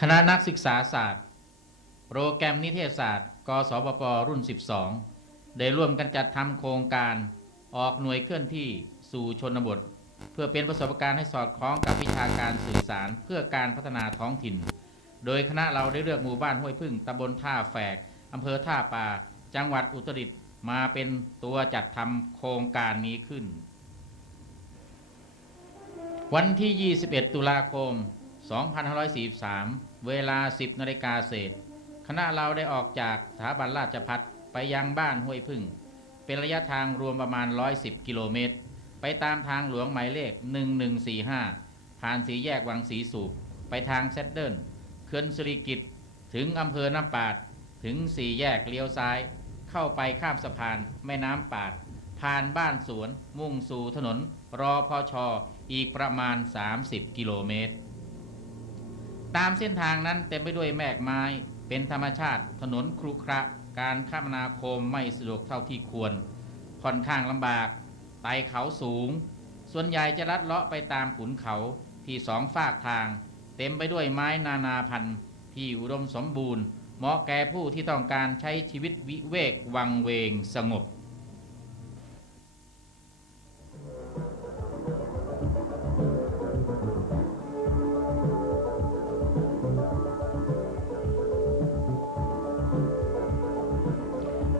คณะนักศึกษาศาสตร์ โปรแกรมนิเทศศาสตร์กศปปรุ่น 12 ได้ร่วมกันจัดทำโครงการออกหน่วยเคลื่อนที่สู่ชนบท เพื่อเป็นประสบการณ์ให้สอดคล้องกับวิชาการสื่อสารเพื่อการพัฒนาท้องถิ่น โดยคณะเราได้เลือกหมู่บ้านห้วยพึ่งตำบลท่าแฝกอำเภอท่าป่า จังหวัดอุตรดิตถ์มาเป็นตัวจัดทำโครงการนี้ขึ้น วันที่ 21 ตุลาคม 2543 เวลา 10นาฬิกาเศษ คณะเราได้ออกจากสถาบันราชพัฒไปยังบ้านห้วยพึ่ง เป็นระยะทางรวมประมาณ 110 กิโลเมตร ไปตามทางหลวงหมายเลข 1145 ผ่านสีแยกวังสีสูบ ไปทางเซตเดิลเขื่อนสิริกิตถึงอำเภอน้ำปาด ถึงสี่แยกเลี้ยวซ้าย เข้าไปข้ามสะพานแม่น้ำปาด ผ่านบ้านสวน มุ่งสู่ถนนรอพอชออีกประมาณ 30 กิโลเมตร ตามเส้นทางนั้นเต็มไปด้วยแมกไม้ เป็นธรรมชาติ ถนนครุขระ การคมนาคมไม่สะดวกเท่าที่ควร ค่อนข้างลำบาก ไต่เขาสูง ส่วนใหญ่จะลัดเลาะไปตามขุนเขาที่สองฝากทาง เต็มไปด้วยไม้นานาพันธุ์ ที่อุดมสมบูรณ์ เหมาะแก่ผู้ที่ต้องการใช้ชีวิตวิเวกวังเวงสงบ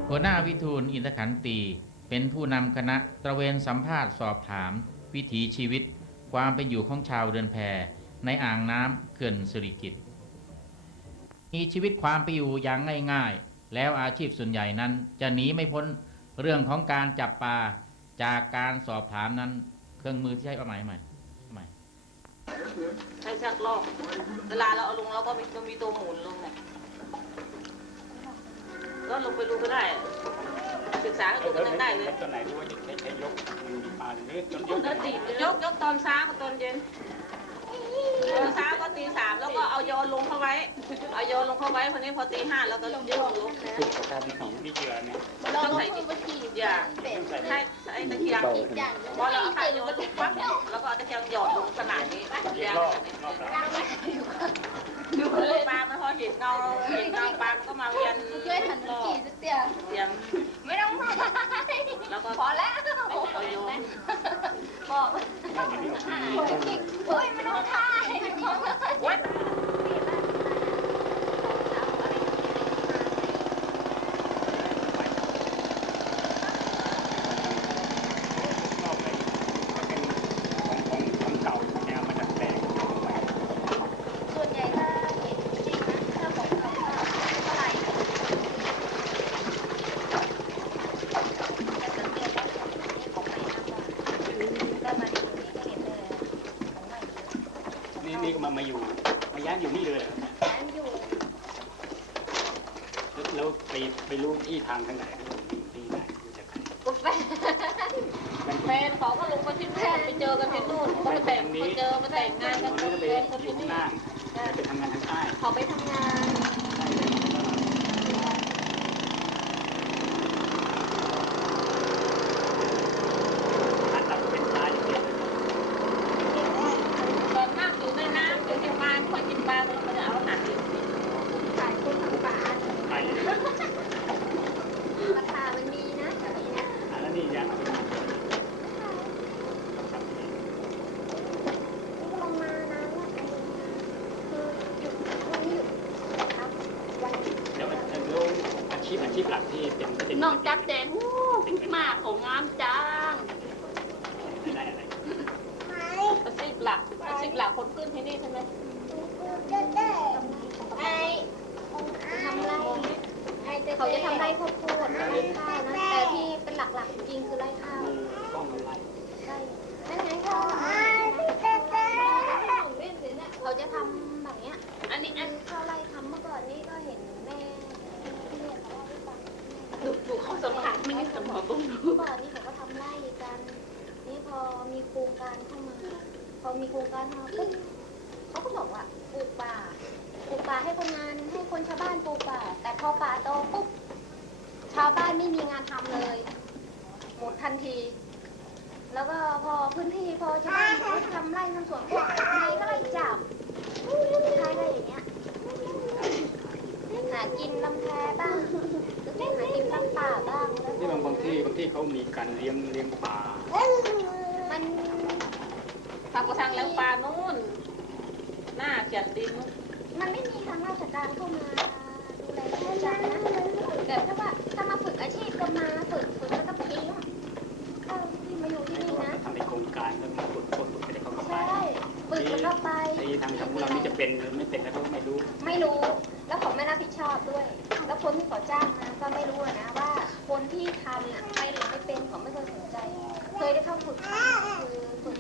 หัวหน้าวิทูลอินทขันตี เป็นผู้นำคณะตระเวนสัมภาษณ์สอบถาม วิถีชีวิต ความเป็นอยู่ของชาวเรือนแพในอ่างน้ำเขื่อนสิริกิตมีชีวิตความไปนอยู่อย่างง่ายๆ แล้วอาชีพส่วนใหญ่นั้นจะหนีไม่พ้นเรื่องของการจับปลาจากการสอบถามนั้น เครื่องมือที่ใช้เอาใหม่ใหม่ใหม่ใช้ชักลอกเวลาเราเอาลงเราก็มีมันมีตัวหมุนลงเนี่ย ก็ลงไปดูก็ได้ ศึกษาก็ดูกันได้เลยตอนไหนที่ว่าใช้ใช้ยกมันมีปลาหรือจนยยกกตียกยกตอนเช้ากับตอนเย็นตอนเช้าก็ตีสามแล้วก็เอาโยนลงเข้าไว้ เอาโยนลงเข้าไว้พอนี้พอตีห้าแล้วก็ยกลงมีเหยื่อเนี่ยต้องใส่อย่าใช่ใส่ตะเกียงพอเราเอาไข่โยนลงปั๊บแล้วก็เอาตะเกียงหยอดลงขนาดนี้เรียยากรอบขนาดนี้รอบละดูปลามันพอ เห็นเงาเห็นเงาปลามันก็มาเวียนช่วยหันรอขี่บสิเตี้ยเตียงไม่ต้องพายแล้วก็พอแล้วเอาโยนบอกไม่เห็นที่ออกทีวีโอ้ยไม่ต้องพายโอ๊ย รอบไปเป็นของของของเก่าแนวมาดัดแปลง ส่วนใหญ่ถ้าเห็นจริงนะถ้าของเก่าก็เท่าไหร่แต่สังเกตว่านี่ของใหม่มากกว่าได้มาดีนี้ก็เห็นเลยของใหม่เยอะ นี่นี่ก็ มามาอยู่มาย้ายอยู่นี่เลยร้านอยู่แล้วไปไปรู้ที่ทางทางไหนที่ไหนรู้จักใครบุฟเฟ่แฟนเขาก็ลงไปที่นู่นไปเจอกันที่นู่นก็ไปแต่งไปเจอไปแต่งงานกันตอนกันี้นก็ไปที่อยู่นี่ข้างล่างไปทำงานทางใต้เขาไปทำงานอันตัดเป็นปลาอย่างเดียว ตอนนั่งอยู่ในน้ำอยู่ที่บ้านคนกินปลาแล้วก็จะเอาหนัง ขายคนทำปลา ไข่ ราคามันมีนะแบบนี้นะ อันนั้นนี่ยังเอาไป ลงมานะว่าคือหยุดวันนี้หยุดครับวัน แล้วแล้วอาชีพอาชีพหลักที่ เป็นเป็นน้องจับแดงอู้มากของงามจังได้อะไรอาชีพหลักอาชีพหลักคนขึ้นที่นี่ใช่ไหมไอทำไรเขาจะทำไรครอบครัวไร่ข้าวนะแต่ที่เป็นหลักๆจริงๆคือไร่ข้าวมือกล้องอะไรไร่นั่นไงเขาเขาจะทำแบบเนี้ยอันนี้อัอันนเข้าไร่ทำเมื่อก่อนนี่ก็ ต้องรู้ก่อนนี่เขาก็ทำไร่กัน นี่พอมีโครงการเข้ามา พอมีโครงการเข้ามาปุ๊บเขาก็บอกว่าปลูกป่า ปลูกป่าให้คนงานให้คนชาวบ้านปลูกป่า แต่พอป่าโตปุ๊บ ชาวบ้านไม่มีงานทำเลย หมดทันที แล้วก็พอพื้นที่พอชาวบ้านเขาทำไร่ทำสวนปุ๊บนายก็ไล่จับท้าก็อย่างเงี้ยหากินลำแพบ้าง มีการเลี้ยงเลี้ยงปลามันทำกระทังเลี้ยงปลานู่น หน้าเขียนดินนู่นมันไม่มีทางราชการเข้ามาดูแลราชการนะแต่ถ้าว่าถ้ามาฝึกอาชีพก็มาฝึกฝึกแล้วก็ทิ้งเออที่มาอยู่ที่แต่นี่ว่านะทำในโครงการแล้วมาฝึกคนฝึกให้เขาเข้าไปใช่ฝึกแล้วก็ไปไอ้ทางทางพวกเรานี่จะเป็นหรือไม่เป็นแล้วเขาก็ไม่รู้ ไม่รู้ แล้วเขาไม่รับผิดชอบด้วยแล้ว คนที่เขาจ้างมาก็ไม่รู้อะนะว่าคนที่ทำน่ะไปหรือไม่เป็นเขาไม่เคยสนใจ เคยได้เข้าฝึกครั้งคือฝึก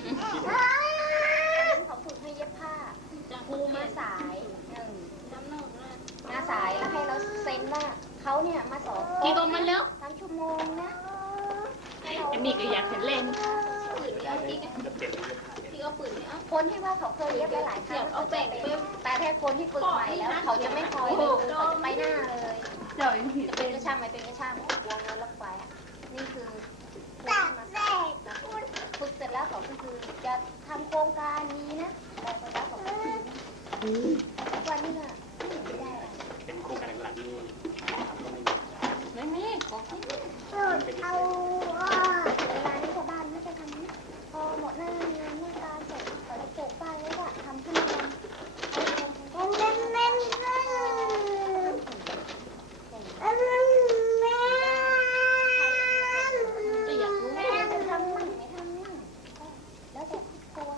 เขาฝึกให้เย็บผ้าครูมาสายหนึ่งมาสายแล้วให้เราเซ็นว่าเขาเนี่ยมาสอนกี่ตัวมันแล้วทั้งชั่วโมงนะให้เราอันนี้ก็อยากเห็นเล่นฝืนได้เอาเลอีย กจะเปลี่ยนเลยที่เขาปืนเนี่ยคนที่ว่าเขาเคยเย็บหลายๆครั้งเอาแบ่งไปแต่แค่คนที่ฝึกใหม่แล้วเขาจะไม่คอยเลยเขาจะไปหน้าเลยเดี๋ยวยังผิดจะเป็นก็ช่างไม่เป็นก็ช่างวงเงินรถไฟอะนี่คือคนที่มาสอนฝึกเสร็จแล้วเขาก็คือจะทำโครงการนี้นะแต่เสร็จแล้วเขาก็ทิ้งทุกวันนี้อะไม่ได้อะไรเป็นโครงการหลักๆนี่ทำก็ไม่มี ไม่มีของที่ มันเป็น เอาเวลาที่ชาวบ้านเขาจะทำนะพอหมดหน้างานหน้าการเสร็จเขาจะปลูกป้ายไว้ว่าทำขึ้นมาเอาลงเล่นเล่นเล่น แต่อยากรู้ ไม่ทำมั่งไม่ทำมั่งแล้วแต่ครอบครัว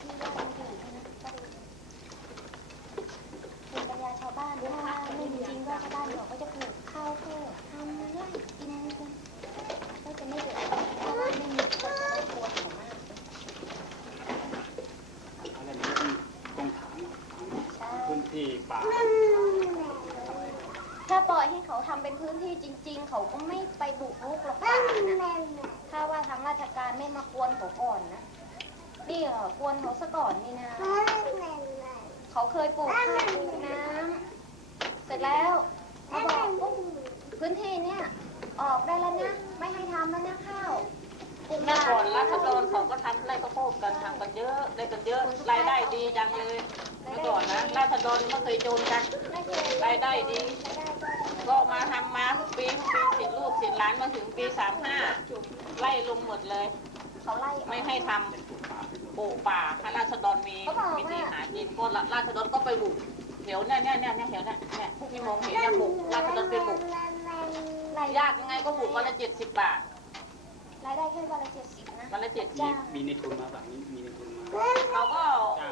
ที่ว่ามาอยู่นะก็ดูเป็นปัญญาชาวบ้านถ้าไม่มีจริงว่าชาวบ้านเขาก็จะปลูกข้าวโพดทำไร่กินกันก็จะไม่เดือดร้อนเพราะว่าไม่มีคนจะได้กลัวเขามาก อะไรนี้ต้องถาม ใช่ พื้นที่ป่า ถ้าปล่อยให้เขาทำเป็นพื้นที่ จริง ๆ เขาก็ไม่ไปบุกรุกหรอกป่านะถ้าว่าทางราชการไม่มากวนเขาก่อนนะนี่เหรอกวนเขาซะก่อนนี่นะเขาเคยปลูกข้าวปลูกน้ำเสร็จแล้วเขาบอกปุ๊บพื้นที่เนี่ยออกได้แล้วนะไม่ให้ทำแล้วนะข้าวปลูกเมื่อก่อนราษฎรเเขาก็ทำไร่ข้าวโพดกันทำกันเยอะได้กันเยอะรายได้ดีจังเลยเมื่อก่อนนะราษฎรไม่เคยจนกันรายได้ดี ก็มาทำมาทุกปีทุกปีสิลูกสิหลานมาถึงปีสามห้าไล่ลงหมดเลย เขาไล่ไม่ให้ทำปลูกป่าถ้าราษฎรมีวิธีหากินก็ราษฎรก็ไปบุกแถวเนี่ยเนี่ยเนี่ยเนี่ยแถวเนี่ยเนี่ยที่มองเห็นเนี่ยบุกราษฎรไปบุกรายยากยังไงก็บุกวันละเจ็ดสิบบาทรายได้แค่วันละเจ็ดสิบนะ วันละเจ็ดมีมีในทุนมาแบบนี้มีในทุนมา เขาก็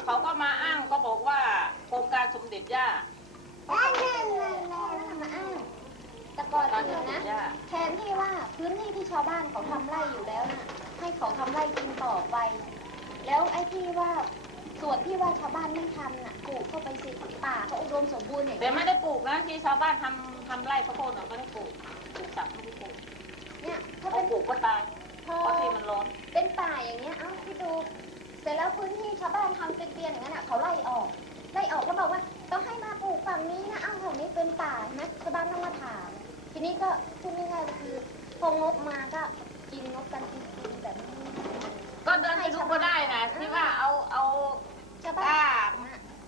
เขาก็มาอ้างก็บอกว่าโครงการสมเด็จย่ามาอ้าง แต่ก่อนการสอื่นมเด็นะจย่าแทนที่ว่าพื้นที่ที่ชาวบ้านเขาทำไร่อยู่แล้วนะให้เขาทำไร่กินต่อไป แล้วไอ้ที่ว่าส่วนที่ว่าชาวบ้านไม่ทำน่ะปลูกเข้าไปสิป่าเขาอุดมสมบูรณ์อย่างแต่นี้ยไม่ได้ปลูกนะที่ชาวบ้านทำทำไร่ข้าวโพดน่ะไม่ได้ปลูกปลูกสักไม่ได้ปลูกเนี่ยถ้าเขาเป็นปลูกก็ตายพอเพราะที่มันร้อนเป็นป่าอย่างเงี้ยเอ้าพี่ดูเสร็จแล้วพื้นที่ชาวบ้านทำเป็นเตียนอย่างนั้นอะเขาไล่ออก ไล่ออกแล้วบอกว่าต้องให้มาปลูกฝั่งนี้นะเอ้าแถวนี้เป็นป่าเห็นไหมชาวบ้านต้องมาถาม ทีนี้ก็พูดง่ายๆก็คือพองบมาก็กินงบกันกินกินแบบนี้ก็เดินไปดูก็ได้นะที่ว่าเอาเอาชาวบ้าน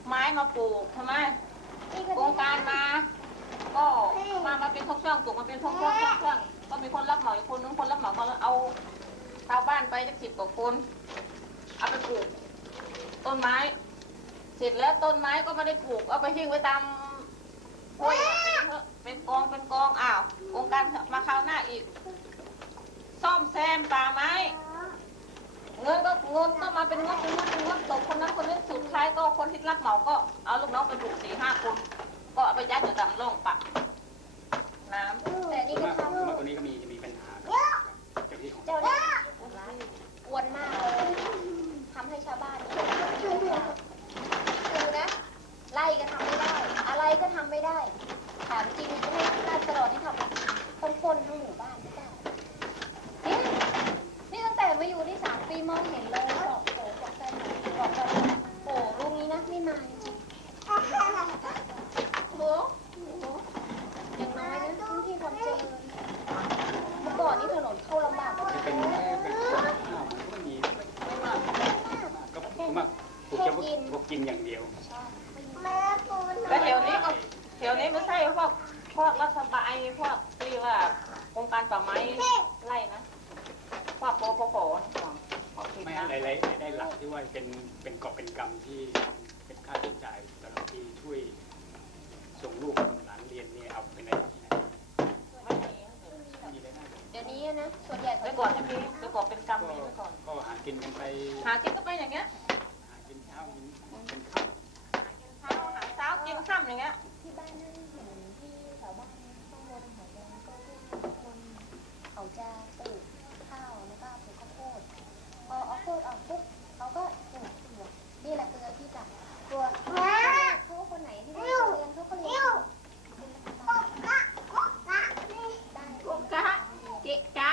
ไม้มาปลูกใช่ไหมนี่ก็โครงการมา ก็มามาเป็นช่องๆปลูกมาเป็นช่องๆช่องๆก็มีคนรับเหมาอีกคนนึงคนรับเหมาก็เอาชาวบ้านไปสักสิบกว่าคนเอาไปปลูกต้นไม้ เสร็จแล้วต้นไม้ก็ไม่ได้ปลูกเอาไปทิ้งไว้ตามห้วยเป็นกองเป็นกองอ้าวโครงการมาคราวหน้าอีก ซ่อมแซมป่าไม้ เงินก็เงินก็มาเป็นงบเป็นงบเป็นงบตกคนนั้นคนนี้สุดท้ายก็คนที่รับเหมาก็เอาลูกน้องไปปลูกสี่ห้าคนก็เอาไปยัดอยู่ตามร่องปะน้ำแต่นี่ก็มากทส่วนมากตัวนี้ก็มีมีปัญหาเจ้าที่ของเจ้าหน้วนมากเลยทำให้ชาวบ้านคือนะไล่ก็ทำไม่ได้ อะไรก็ทำไม่ได้ ถามจริงจะให้ราษฎรที่ทำคนคนทั้งหมู่บ้านไม่ได้เนี่ยนี่ตั้งแต่มาอยู่ที่สามปีมองเห็นเลยบอกโอ้บอกแฟนบอกว่าโอ้ลุงนี้นะไม่มาจริงๆโอ้โหอย่างน้อยนะพื้นที่ความเจริญเมื่อก่อนนี่ถนนเข้าลำบากกว่า จะ นี้ เป็นแค่เป็นข้าวมันก็ไม่มีไม่มากก็ส่วนมากปลูกจะพวกกินอย่างเดียว แต่แถวนี้ก็แถวนี้ไม่ใช่พวกพวกรัฐบาลพวกที่ว่าโคร รงการป่าไม้ไร่นะว่าปปปนะของของผิด ไม่ นะ อะไรไรได้หลักที่ว่าเป็นเป็นกอบเป็นกรรมที่เป็นค่าใช้จ่ายตลอดปีช่วยส่งลูกหลานเรียนเนี่ยเอาเป็นอะไรที่ไหน ไม่มี มีรายได้ เดี๋ยวนี้นะ ส่วนใหญ่ แต่ เขา ก่อนไม่มีแต่ก่อนเป็นกรรม ก็ มีไว้ก่อน ก็หากินกันไป หากินก็ไปอย่างเงี้ย หากินเช้ากินเป็นข้าว หากินเช้าหาเช้ากินค่ำอย่างเงี้ย ที่บ้านนั่นเห็นที่แถวบ้านข้างบนหัวแดงก็ที่คนเขาจะปลูกข้าวแล้วก็ปลูกข้าวโพดพอเอาโพดออกปุ๊บเขาก็ปลูกเกลือนี่แหละเกลือที่จะตัวเขาคนไหนที่ได้เรียนเขาก็เรียนเป็นรัฐบาลได้ กุกกะเกะกะ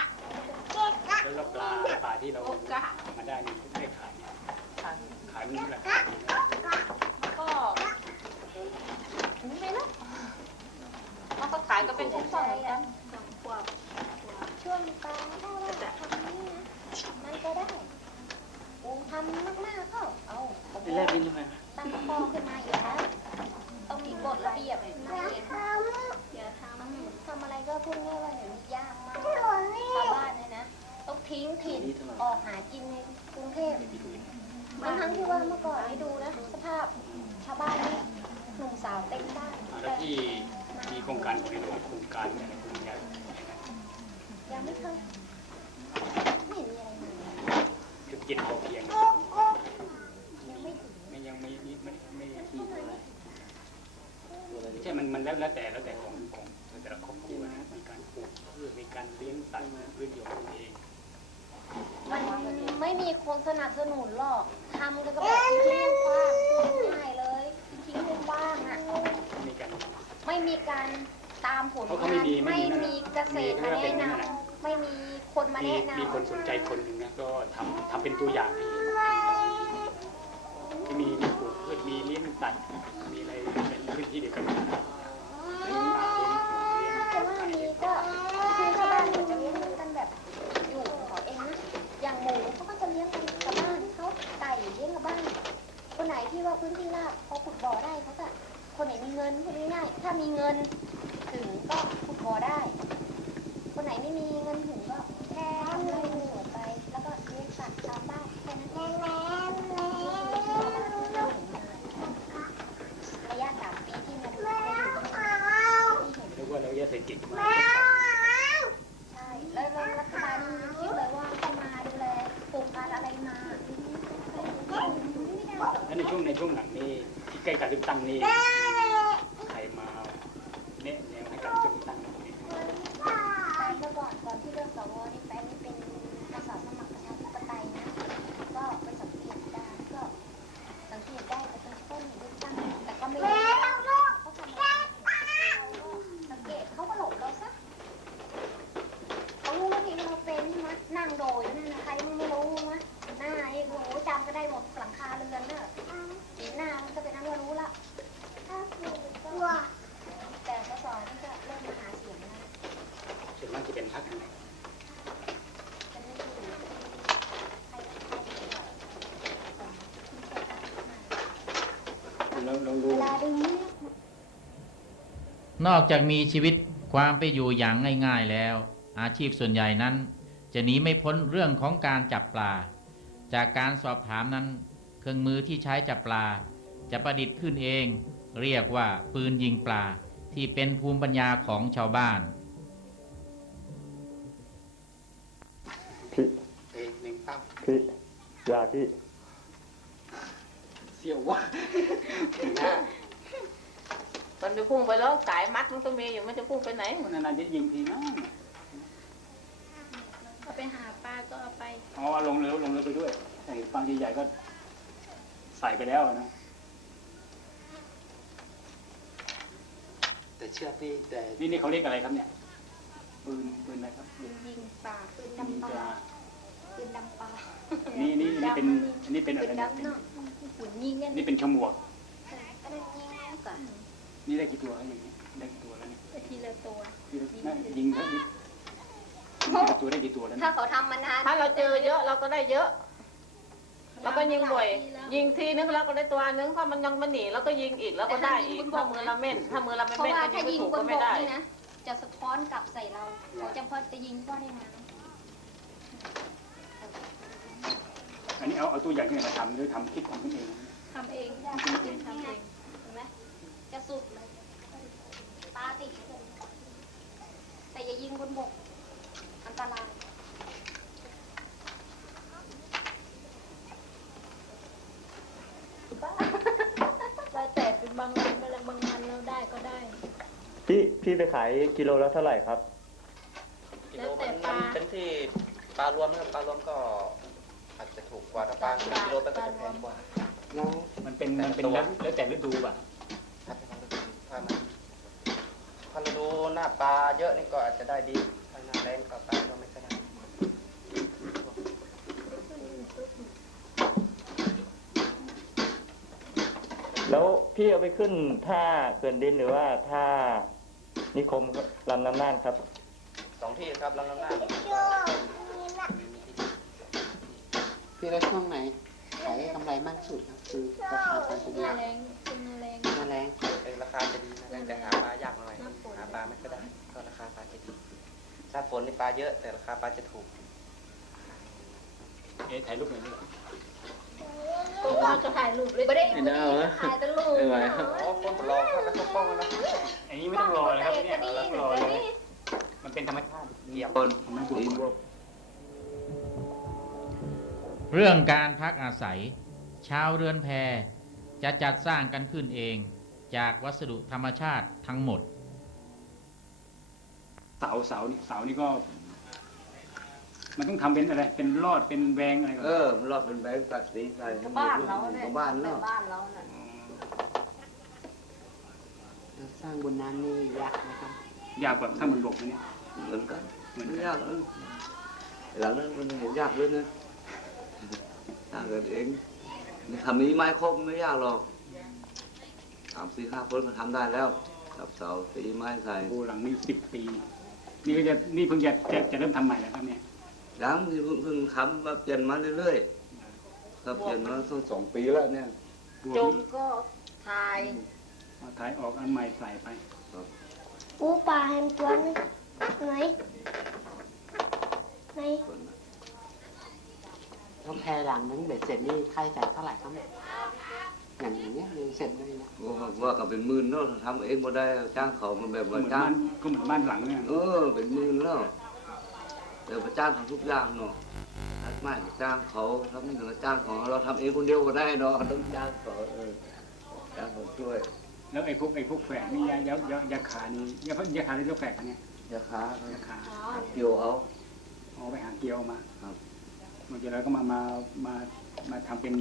แล้วเราปลาปลาที่เรา กุกกะ มาได้นี่ได้ขายเนี่ย ค่ะ ขายมันราคาดีนะ ก็ไม่รู้มัน ก็ขาก็เป็นช่องเหมือนกันสองขวบช่วงกลางถ้าว่าทำนี่นะมันก็ได้ทำมากๆก็เอาผมแลบบินทำไมตั้งคอขึ้นมาอยู่แล้วต้องมีกฎระเบียบนักเรียนอย่าทำทำอะไรก็พูดง่ายว่าเดี๋ยวนี้ยากมากชาวบ้านเนี่ยนะต้องทิ้งถิ่นออกหากินในกรุงเทพทั้งทั้งที่ว่าเมื่อก่อนให้ดูนะสภาพชาวบ้านนี่หนุ่มสาวเต็มบ้านแล้วที่ มีโครงการของในหลวงโครงการอะไรพวกนี้ยังไม่เคยไม่เห็นมีอะไรเลยคือกินพอเพียงยังไม่ถึงไม่ยังไม่ไม่ไม่ไม่ใช่มันมันแล้วแล้วแต่แล้วแต่ของของแต่ละครอบครัวนะมีการปลูกพืชมีการเลี้ยงสัตว์พืชของตัวเองมันไม่มีคนสนับสนุนหรอกทำกันก็แบบทิ้งกว้างง่ายเลยทิ้งกว้างอะ มีการ ไม่มีการตามผลเพราะเขางานไม่มีไม่ไม่มีนั่นมีน่ะเกษตรมามีแนะเรื่องนเป็นนั่นน่ะำไม่มีคนมามีแนะนำมีคนสนใจคนหนึ่งนะก็ทำทำเป็นตัวอย่างให้เห็นที่มีมีปลูกพืชมีเลี้ยงสัตว์มีอะไรเป็นพื้นที่เดียวกันเลี้ยงปลาเลี้ยงหมูเลี้ยงแต่ว่ามีก็คือชาวบ้านเขาจะเลี้ยงกันแบบอยู่ของเขาเองนะอย่างหมูเขาก็จะเลี้ยงกันกับบ้านเขาไก่เลี้ยงกับบ้านคนไหนที่ว่าพื้นที่ราบเขาขุดบ่อได้เขาก็ คนไหนมีเงินพูดง่ายๆถ้ามีเงินถึงก็พูดบอได้ คนไหนไม่มีเงินถึงก็แค่ทำไร่ทำสวนไป แล้วก็เลี้ยงสัตว์ตามบ้านแค่นั้นเองระยะสามปีที่มันไม่อยู่ตรงนี้ที่เห็น เรียกว่าเราแยกเศรษฐกิจมา ใช่ แล้วแล้วรัฐบาลยังคิดเลยว่าเข้ามาดูแลโครงการอะไรมาไม่ได้หรอก แล้วในช่วงในช่วงหลังนี้ที่ใกล้การเลือกตั้งนี่ใครมาแนะแนวให้การเลือกตั้งนี้ ตามเมื่อก่อนก่อนที่เลือกสวนี่แฟนนี่เป็นอาสาสมัครประชาธิปไตยนะ ก็ไปสังเกตได้ก็สังเกตได้แต่เป็นต้นเลือกตั้งแต่ก็ไม่รู้เขาทำอะไรสังเกตเขาก็หลบเราซะเขารู้ว่าที่เราเป็นใช่ไหมนั่งโดยนั่นนะใครไม่รู้มะหน้าไอ้โหจำก็ได้หมดหลังคาเรือนเนอะสีหน้ามันก็เป็นนั้นว่ารู้ละแต่สสนี่ก็เริ่มมาหาเสียงแล้ว ส่วนมากจะเป็นพรรคไหน จะไม่อยู่ใครใคร เราเราดู เวลาดูเนี่ย นอกจากมีชีวิตความไปอยู่อย่างง่าย ๆแล้ว อาชีพส่วนใหญ่นั้น จะหนีไม่พ้นเรื่องของการจับปลา จากการสอบถามนั้น เครื่องมือที่ใช้จับปลา จะประดิษฐ์ขึ้นเอง เรียกว่าปืนยิงปลาที่เป็นภูมิปัญญาของชาวบ้านพี่เองหนึ่งเต้าพี่ยาพี่เสี่ยววะ ตอนไปพุ่งไปแล้วสายมัดมันก็มีอยู่มันจะพุ่งไปไหนนานๆจะยิงทีนะเอาไปหาปลาก็เอาไปอ๋อลงเรือลงเรือไปด้วยใส่ฟังใหญ่ๆก็ใส่ไปแล้วนะแต่เชือกนี่แต่นี่นี่เขาเรียกอะไรครับเนี่ยปืนปืนอะไรครับปืนยิงปลาปืนยิงดำปปลาลาปืนดำปลานี่นี่นี่เป็นอันนี้เป็นปือะไรนเนี่ยดำเนาะปืนยิงกันนี่เป็นฉมวกก็ได้ยิงก่อน นี่ได้กี่ตัวครับอย่างนี้ได้กี่ตัวแล้วเนี่ยไปทีละตัวยิงได้ยิงได้ยิงทีละตัวได้กี่ตัวแล้วถ้าเนี่ยเขาทำมานานถ้าเราเจอเยอะเราก็ได้เยอะ เราก็ยิงบ่อย ยิงทีนึงเราก็ได้ตัวนึงถ้ามันยังมันหนีเราก็ยิงอีกแล้วก็ได้อีกถ้ามือเราเม่นถ้ามือเราไม่เพราะเม่นว่าก็ยิถ้างไม่ยิงถูกบก็นบไม่กได้ นี่นะจะสะท้อนกลับใส่เราเขาจะพอจะยิงเข้าในน้อันนี้เอาเอาตัวอย่างที่ไหนมาทำหรือทำคิดทำขึ้นเองำทำเองทำเองทำเอง เห็นไหมจะสุดเลยตาติดเลยแต่อย่ายิงบนบก อันตรายแล้วแต่เป็นบางวันเวลาบางวันเราได้ก็ได้ พี่พี่ไปขายกิโลละเท่าไหร่ครับ กิโลมันมันเป็นที่ปลารวมนะครับปลารวมก็อาจจะถูกกว่าถ้าปลาครึ่งกิโลไปก็จะแพงกว่ามันเป็นมันเป็นแล้วแล้วแต่ฤดูป่ะถ้า ถ้ามันถ้าเราดูหน้าปลาเยอะนี่ก็อาจจะได้ดีถ้าหน้าแรงก็ปลาก็ไม่ค่อยได้แล้วพี่เอาไปขึ้นท่าเขื่อนดินหรือว่าท่านิคมลำน้ำน่านครับสองที่นะครับลำน้ำหน้าพี่แล้วช่วงไหนขายได้กำไรมากสุดครับคือราคาปลาจะหดีน้าคาจะดีนะแต่หาปลายากหน่อยหาปลาไม่ค่อยได้ก็ราคาปลาจะดีถ้าฝนนี่ปลาเยอะ แต่ราคาปลาจะถูกเอ๊ะถ่ายรูปหน่อยดิก็ว่าจะถ่ายรูปเลยไม่ได้ไม่ได้เหรอถ่ายแตลูกไม่ไหวอ๋อคนรอเข้าไปเข้าป้องกันนะอันนี้ไม่ต้องรอเลยครับเนี่ยเราต้องรอเลยมันเป็นธรรมชาติเกี่ยวมันบวกเรื่องการพักอาศัย ชาวเรือนแพจะจัดสร้างกันขึ้นเอง จากวัสดุธรรมชาติทั้งหมด เสาเสานี่เสานี่ก็ มันต้องทำเป็นอะไร เป็นรอดเป็นแวงอะไรก่อนเออรอบเป็นแบงค์ตัดสีใส่ก็บ้านเราเนี่ยก็บ้านเนาะบ้านเราเนี่ยแล้วสร้างบนน้ำนี่ยากนะครับยากกว่าถ้ามันบกนะเนี่ยเหมือนกันเหมือนไม่กันยากเออหลังนั้นมันเห็นยากด้วยนะสร้างกันเองทำนี้ไม้ครบไม่ยากหรอก สามสี่ห้าคนก็ทำได้แล้วกับเสาตีไม้ใส่โอ้หลังนี่สิบปี นี่ก็จะนี่เพิ่งจะจะจะเริ่มทำใหม่แล้วครับเนี่ยยังที่เพิ่งเพิ่งทำมาเปลี่ยนมาเรื่อยๆถ้าเปลี่ยนมาตั้งสองปีแล้วเนี่ยบวจกมก็ถ่ายเอาถ่ายออกอันใหม่ใส่ไป ปูปลาแฮมตัวนึงไหนไหนต้องแพรหลังนั้นเบ็ดเสร็จนี่ค่าใช้จ่ายเท่าไหร่ครับเนี่ย อย่างอย่างเงี้ยยังเสร็จเลยนะว่าว่ากับเป็นหมื่นเนาะทำเองบ่ได้จ้างเขามาแบบก็ว่าเหมือนจ้าบ้างนก็เหมือนบ้านหลังเนี่ยเออเป็นหมื่นแล้วเดี๋ยวมาจ้างทำทุกอย่างเนาะทัดไม้ก็จ้างเขาทำนี่ก็จ้างของเราทำเองคนเดียวก็ได้เนาะต้องจ้างเขาเออจ้างเขาช่วย แล้วไอ้พวกไอ้พวกแฝกนี่ยายายายาขานี่ยายาขาหรือเจ้าแฝกอันเนี่ยยาค้ายาขาเกี่ยวเอาเอาไปหาเกลียวมาครับบางทีเราก็มามามามาทำเป็น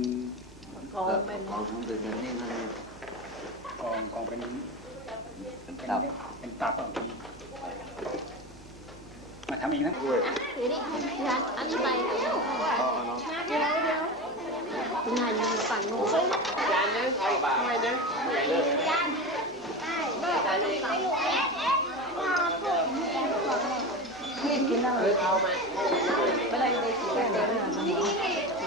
กองเป็นของทำเป็นแบบนี้นั่นนี่กองกองเป็นเป็นเป็นตับเป็นตับเอามาทำเองนะด้วยหรือนี่ให้ร้านอันนี้ไปเอาเอาเนาะเดี๋ยวเดี๋ยวคุณนายอยู่ฝั่งโน้น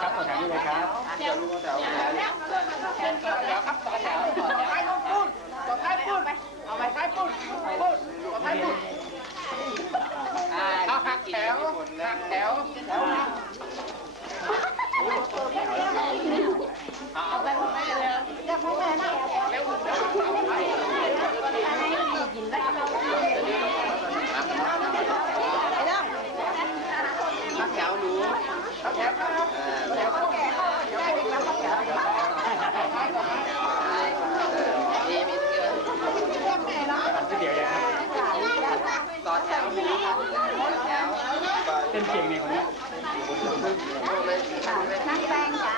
ครับขอถามนี่เลยครับก๋วยเตี๋ยวยังครับ เต้นเก่งนี่ยคนนี้นั่งแปงจ้า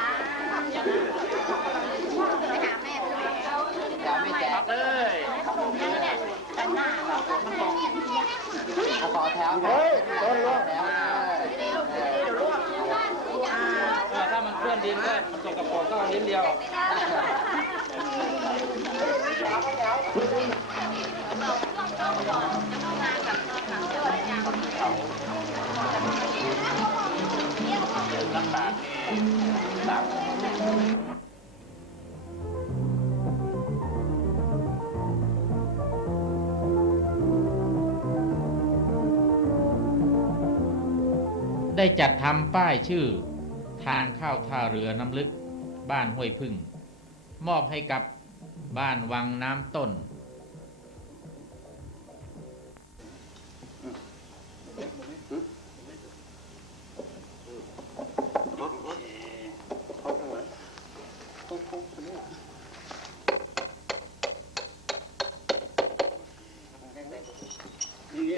ไปหาแม่ไปเลยจะไม่แจกเลยแต่หน้าเราเอาต่อแถวเฮ้ยต้นล่วงแถวมันสกปรกก็นิดเดียวเข้ามากับหนังด้วย ได้จัดทำป้ายชื่อ ทางเข้าท่าเรือน้ำลึก บ้านห้วยพึ่ง มอบให้กับบ้านวังน้ำต้น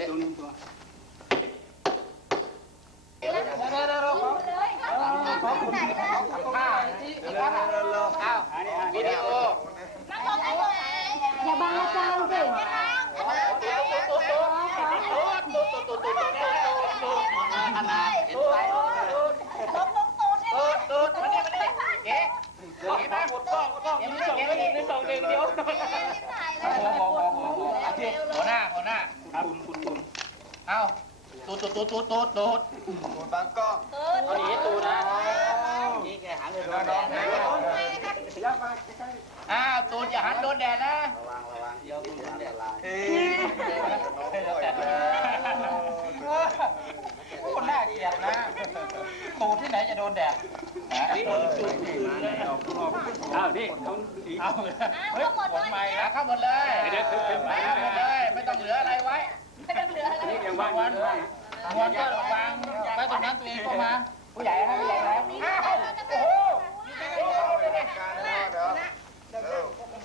ตัวนู้นตัว วิดีโอ อย่าบังอาจารย์สิ หัวหน้าหัวหน้าคุณคุณคุณเอ้า ตูดตูดตูดตูดตูดตูดตูดบางกอกเอาหนีตูดนะนี่แกหันเลยโดนแดดนะอ้าวตูดอย่าหันโดนแดดนะระวังระวังเดี๋ยวตูดโดนแดดเฮ้ยโอ้น่าเกลียดนะตูดที่ไหนจะโดนแดดนี่ตูดตูดเลยอ้าวนี่เขาสีเอาเฮ้ยผลใหม่นะเข้าหมดเลยเดี๋ยวเดี๋ยวเดี๋ยวเข้าหมดเลย ไม่ต้องเหลืออะไรไว้นี่ยังว่างวัน วันก็วางไว้ตรงนั้นตัวเองก็มา ผู้ใหญ่นะผู้ใหญ่นะอ้าวโอ้โห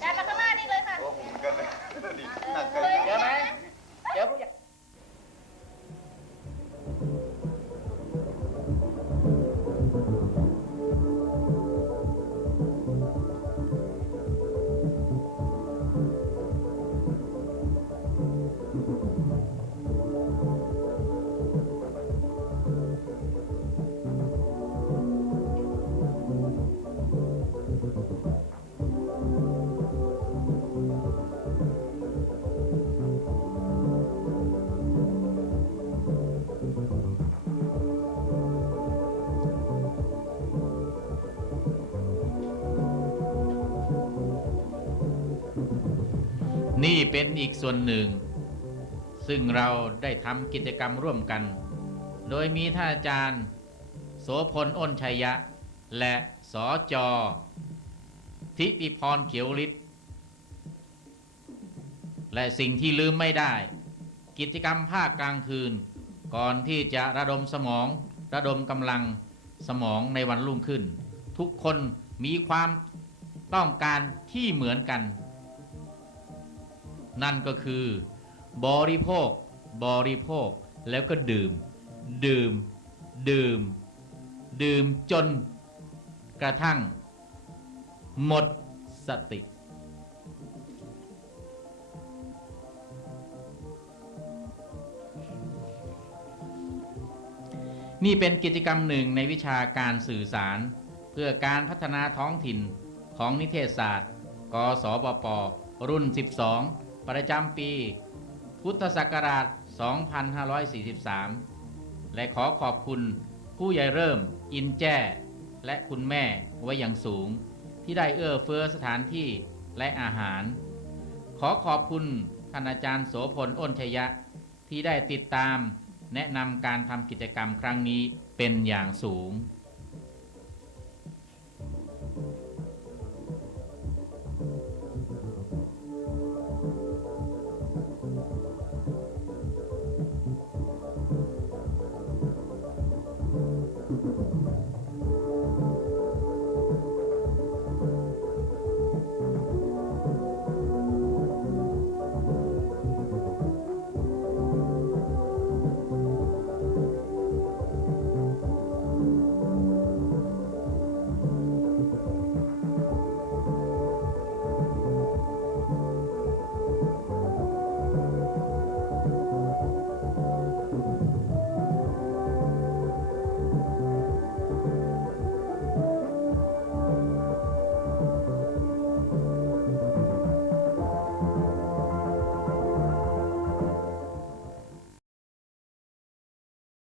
ดันมาข้างหน้านี่เลยค่ะ เดี๋ยวไหมเดี๋ยวผู้ใหญ่ นี่เป็นอีกส่วนหนึ่ง ซึ่งเราได้ทำกิจกรรมร่วมกัน โดยมีท่านอาจารย์ โสพลอ้นชัยยะ และสอจอ ทิติพรเขียวฤทธิ์และสิ่งที่ลืมไม่ได้ กิจกรรมภาคกลางคืน ก่อนที่จะระดมสมอง ระดมกำลังสมองในวันรุ่งขึ้น ทุกคนมีความต้องการที่เหมือนกัน นั่นก็คือบริโภค บริโภค แล้วก็ดื่ม ดื่ม ดื่ม ดื่มจนกระทั่ง หมดสติ นี่เป็นกิจกรรมหนึ่งในวิชาการสื่อสาร เพื่อการพัฒนาท้องถิ่นของนิเทศศาสตร์ กสปปรุ่น 12 ประจำปี พุทธศักราช 2543 และขอขอบคุณผู้ใหญ่เริ่ม อินแจ้ และคุณแม่ไว้อย่างสูง ที่ได้เอื้อเฟื้อสถานที่และอาหาร ขอขอบคุณท่านอาจารย์โสพลอ้นชยะ ที่ได้ติดตาม แนะนำการทำกิจกรรมครั้งนี้เป็นอย่างสูง